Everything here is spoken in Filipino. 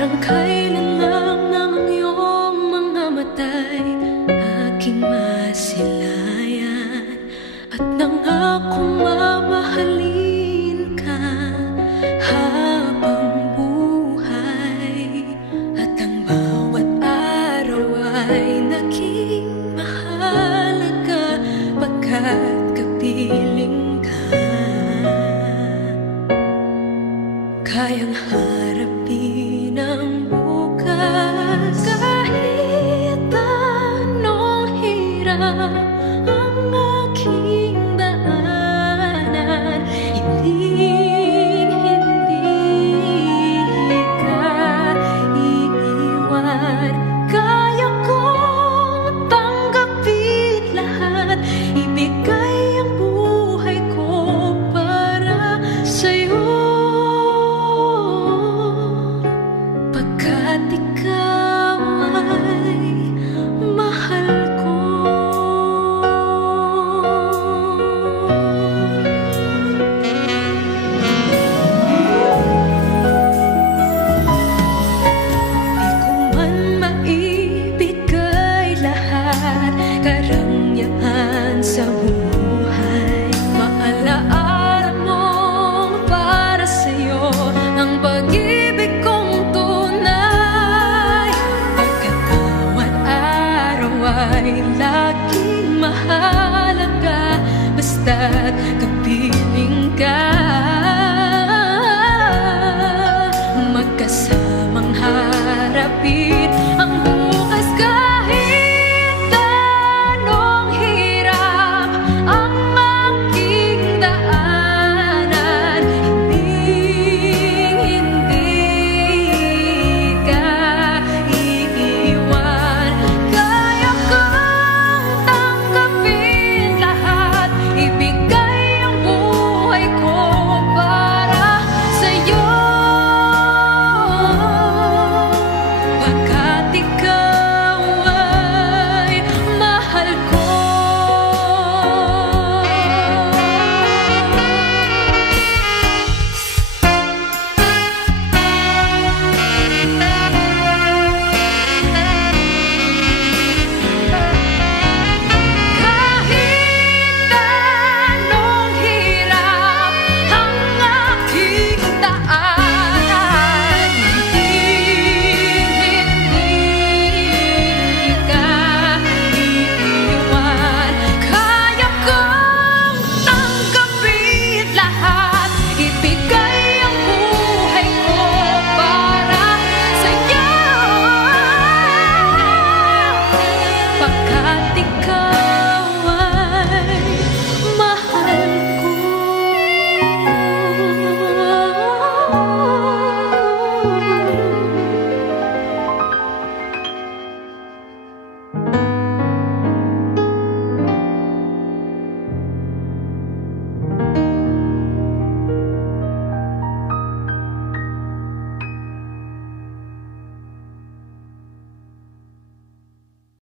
Parang kailan lang ng iyong mga mata'y aking masilayan, at nangakong mamahalin ka habang buhay. At ang bawat araw ay naging mahalaga pagkat kapiling ka. Kayang harapin ang bukas kahit anong hirap ang aking daanan. Hindi ka iiwan. Kaya kong tanggapin lahat, ibigay ang buhay ko para sa'yo. Pagkat ikaw ay mahal ko. Di ko man maibigay lahat, karangyaan sa buhay. Maalaala mong para sa'yo ang pag-ibig kong tunay. Pagkat bawat araw ay laging mahalaga, basta't kapiling ka. Magkasama